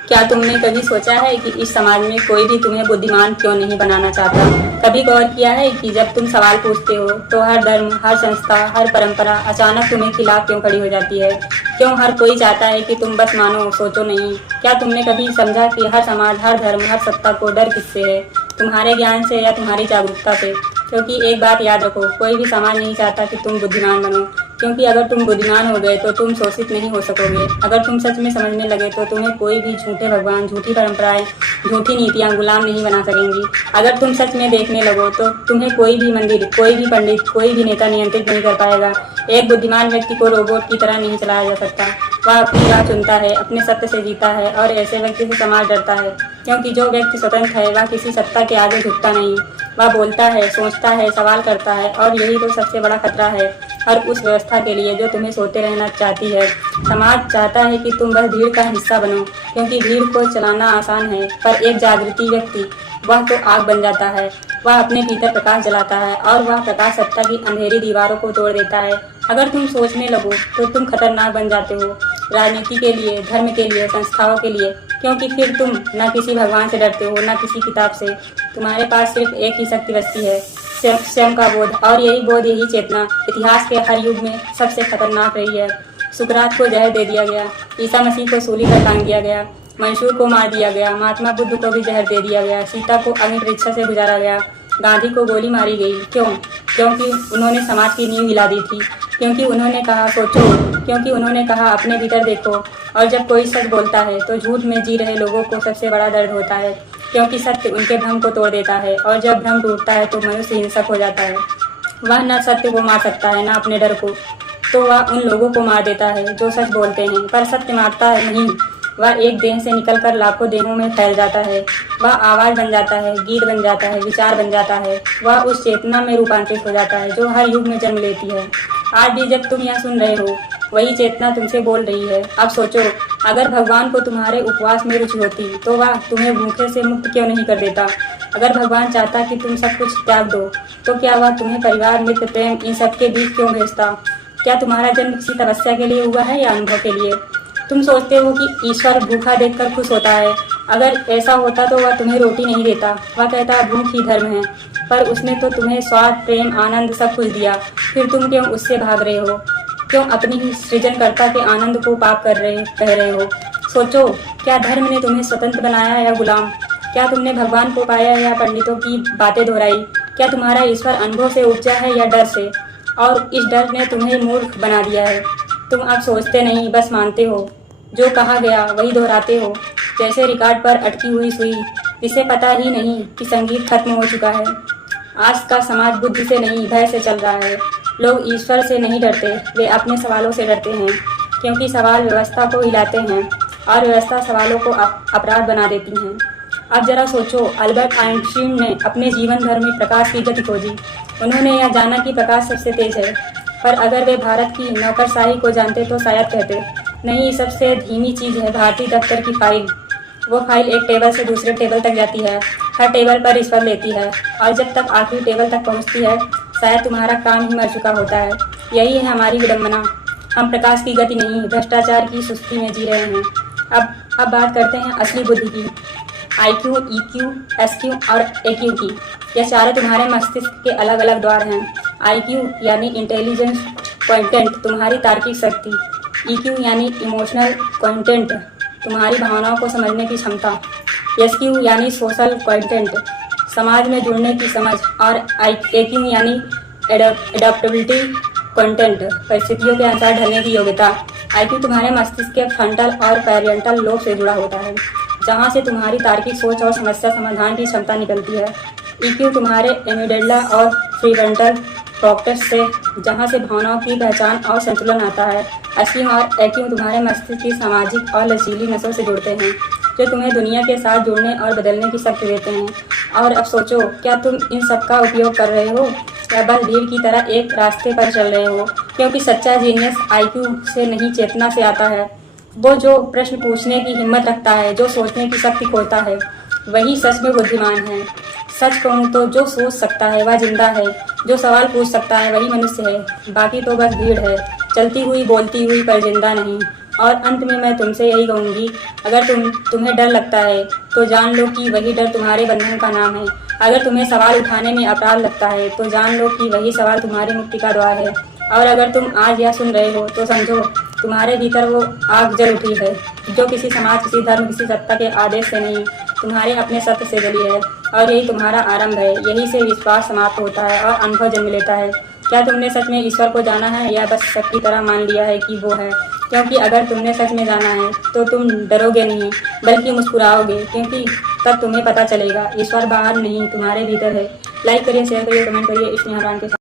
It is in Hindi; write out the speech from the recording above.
क्या तुमने कभी सोचा है कि इस समाज में कोई भी तुम्हें बुद्धिमान क्यों नहीं बनाना चाहता? कभी गौर किया है कि जब तुम सवाल पूछते हो तो हर धर्म, हर संस्था, हर परंपरा अचानक तुम्हें खिलाफ क्यों खड़ी हो जाती है? क्यों हर कोई चाहता है कि तुम बस मानो, सोचो नहीं? क्या तुमने कभी समझा कि हर समाज, हर धर्म, हर सत्ता को डर किससे है? तुम्हारे ज्ञान से या तुम्हारी जागरूकता से? क्योंकि एक बात याद रखो, कोई भी समाज नहीं चाहता कि तुम बुद्धिमान बनो, क्योंकि अगर तुम बुद्धिमान हो गए तो तुम शोषित नहीं हो सकोगे। अगर तुम सच में समझने लगे तो तुम्हें कोई भी झूठे भगवान, झूठी परंपराएं, झूठी नीतियां गुलाम नहीं बना सकेंगी। अगर तुम सच में देखने लगो तो तुम्हें कोई भी मंदिर, कोई भी पंडित, कोई भी नेता नियंत्रित नहीं कर पाएगा। एक बुद्धिमान व्यक्ति को रोबोट की तरह नहीं चलाया जा सकता। वह अपनी राह चुनता है, अपने सत्य से जीता है, और ऐसे व्यक्ति से समाज डरता है, क्योंकि जो व्यक्ति स्वतंत्र है वह किसी सत्ता के आगे झुकता नहीं। वह बोलता है, सोचता है, सवाल करता है, और यही तो सबसे बड़ा खतरा है हर उस व्यवस्था के लिए जो तुम्हें सोते रहना चाहती है। समाज चाहता है कि तुम बस भीड़ का हिस्सा बनो, क्योंकि भीड़ को चलाना आसान है, पर एक जागृति व्यक्ति, वह तो आग बन जाता है। वह अपने भीतर प्रकाश जलाता है, और वह प्रकाश सत्ता की अंधेरी दीवारों को तोड़ देता है। अगर तुम सोचने लगो तो तुम खतरनाक बन जाते हो, राजनीति के लिए, धर्म के लिए, संस्थाओं के लिए, क्योंकि फिर तुम न किसी भगवान से डरते हो, न किसी किताब से। तुम्हारे पास सिर्फ एक ही शक्ति बचती है, स्वयं का बोध, और यही बोध, यही चेतना इतिहास के हर युग में सबसे खतरनाक रही है। सुकरात को जहर दे दिया गया, ईसा मसीह को सूली पर टांग दिया गया, मंसूर को मार दिया गया, महात्मा बुद्ध को भी जहर दे दिया गया, सीता को अग्नि परीक्षा से गुजारा गया, गांधी को गोली मारी गई। क्यों? क्योंकि उन्होंने समाज की नींव हिला दी थी, क्योंकि उन्होंने कहा सोचो, क्योंकि उन्होंने कहा अपने भीतर देखो। और जब कोई सच बोलता है तो झूठ में जी रहे लोगों को सबसे बड़ा दर्द होता है, क्योंकि सत्य उनके भ्रम को तोड़ देता है, और जब भ्रम टूटता है तो मनुष्य हिंसक हो जाता है। वह न सत्य को मार सकता है, न अपने डर को, तो वह उन लोगों को मार देता है जो सच बोलते हैं। पर सत्य मारता है नहीं, वह एक देह से निकलकर लाखों देहों में फैल जाता है। वह आवाज बन जाता है, गीत बन जाता है, विचार बन जाता है। वह उस चेतना में रूपांतरित हो जाता है जो हर युग में जन्म लेती है। आज भी जब तुम यह सुन रहे हो, वही चेतना तुमसे बोल रही है। अब सोचो, अगर भगवान को तुम्हारे उपवास में रुचि होती तो वह तुम्हें भूखे से मुक्त क्यों नहीं कर देता? अगर भगवान चाहता कि तुम सब कुछ त्याग दो, तो क्या वह तुम्हें परिवार, मित्र, प्रेम, इन सब के बीच क्यों भेजता? क्या तुम्हारा जन्म किसी तपस्या के लिए हुआ है या अनुभव के लिए? तुम सोचते हो कि ईश्वर भूखा देखकर खुश होता है। अगर ऐसा होता तो वह तुम्हें रोटी नहीं देता, वह कहता भूख ही धर्म है। पर उसने तो तुम्हें स्वाद, प्रेम, आनंद सब कुछ दिया, फिर तुम क्यों उससे भाग रहे हो? क्यों अपनी ही सृजनकर्ता के आनंद को पाप कह रहे हो? सोचो, क्या धर्म ने तुम्हें स्वतंत्र बनाया या गुलाम? क्या तुमने भगवान को पाया या पंडितों की बातें दोहराई? क्या तुम्हारा ईश्वर अनुभव से उपजा है या डर से? और इस डर ने तुम्हें मूर्ख बना दिया है। तुम अब सोचते नहीं, बस मानते हो। जो कहा गया वही दोहराते हो, जैसे रिकॉर्ड पर अटकी हुई सुई, जिसे पता ही नहीं कि संगीत खत्म हो चुका है। आज का समाज बुद्धि से नहीं, भय से चल रहा है। लोग ईश्वर से नहीं डरते, वे अपने सवालों से डरते हैं, क्योंकि सवाल व्यवस्था को हिलाते हैं, और व्यवस्था सवालों को अपराध बना देती हैं। अब जरा सोचो, अल्बर्ट आइंस्टीन ने अपने जीवन भर में प्रकाश की गति खोजी। उन्होंने यह जाना कि प्रकाश सबसे तेज है, पर अगर वे भारत की नौकरशाही को जानते तो शायद कहते, नहीं, सबसे धीमी चीज़ है भारतीय दफ्तर की फाइल। वो फाइल एक टेबल से दूसरे टेबल तक जाती है, हर टेबल पर रिश्वत लेती है, और जब तक आखिरी टेबल तक पहुंचती है शायद तुम्हारा काम ही मर चुका होता है। यही है हमारी विडंबना। हम प्रकाश की गति नहीं, भ्रष्टाचार की सुस्ती में जी रहे हैं। अब बात करते हैं असली बुद्धि की, IQ, EQ, SQ और AQ की। यह चारों तुम्हारे मस्तिष्क के अलग अलग द्वार हैं। IQ यानी इंटेलिजेंस क्वांटेंट, तुम्हारी तार्किक शक्ति। EQ यानी इमोशनल क्वांटेंट, तुम्हारी भावनाओं को समझने की क्षमता। SQ यानी सोशल क्वांटेंट, समाज में जुड़ने की समझ। और AQ यानी एडेप्टेबिलिटी क्वांटेंट, परिस्थितियों के अनुसार ढलने की योग्यता। IQ तुम्हारे मस्तिष्क के फ्रंटल और पैरियंटल लोब से जुड़ा होता है, जहाँ से तुम्हारी तार्किक सोच और समस्या समाधान की क्षमता निकलती है। EQ तुम्हारे एमिडेला और प्रीफ्रंटल कॉर्टेक्स से, जहाँ से भावनाओं की पहचान और संतुलन आता है। SQ और AQ तुम्हारे मस्तिष्क की सामाजिक और लचीली नसों से जुड़ते हैं, जो तुम्हें दुनिया के साथ जुड़ने और बदलने की शक्ति देते हैं। और अब सोचो, क्या तुम इन सब का उपयोग कर रहे हो, या बस भीड़ की तरह एक रास्ते पर चल रहे हो? क्योंकि सच्चा जीनियस IQ से नहीं, चेतना से आता है। वो जो प्रश्न पूछने की हिम्मत रखता है, जो सोचने की शक्ति खोता है, वही सच में बुद्धिमान है। सच कहूँ तो जो सोच सकता है वह जिंदा है, जो सवाल पूछ सकता है वही मनुष्य है, बाकी तो बस भीड़ है, चलती हुई, बोलती हुई, पर जिंदा नहीं। और अंत में मैं तुमसे यही कहूँगी, अगर तुम्हें डर लगता है तो जान लो कि वही डर तुम्हारे बंधन का नाम है। अगर तुम्हें सवाल उठाने में अपराध लगता है तो जान लो कि वही सवाल तुम्हारी मुक्ति का द्वार है। और अगर तुम आज यह सुन रहे हो तो समझो तुम्हारे भीतर वो आग जल उठी है जो किसी समाज, किसी धर्म, किसी सत्ता के आदेश से नहीं, तुम्हारे अपने सत्य से जली है। और यही तुम्हारा आरंभ है। यही से विश्वास समाप्त होता है और अनुभव जन्म लेता है। क्या तुमने सच में ईश्वर को जाना है या बस शक की तरह मान लिया है कि वो है? क्योंकि अगर तुमने सच में जाना है तो तुम डरोगे नहीं बल्कि मुस्कुराओगे, क्योंकि तब तुम्हें पता चलेगा ईश्वर बाहर नहीं तुम्हारे भीतर है। लाइक करिए, शेयर करिए, कमेंट करिए स्नेहा के साथ।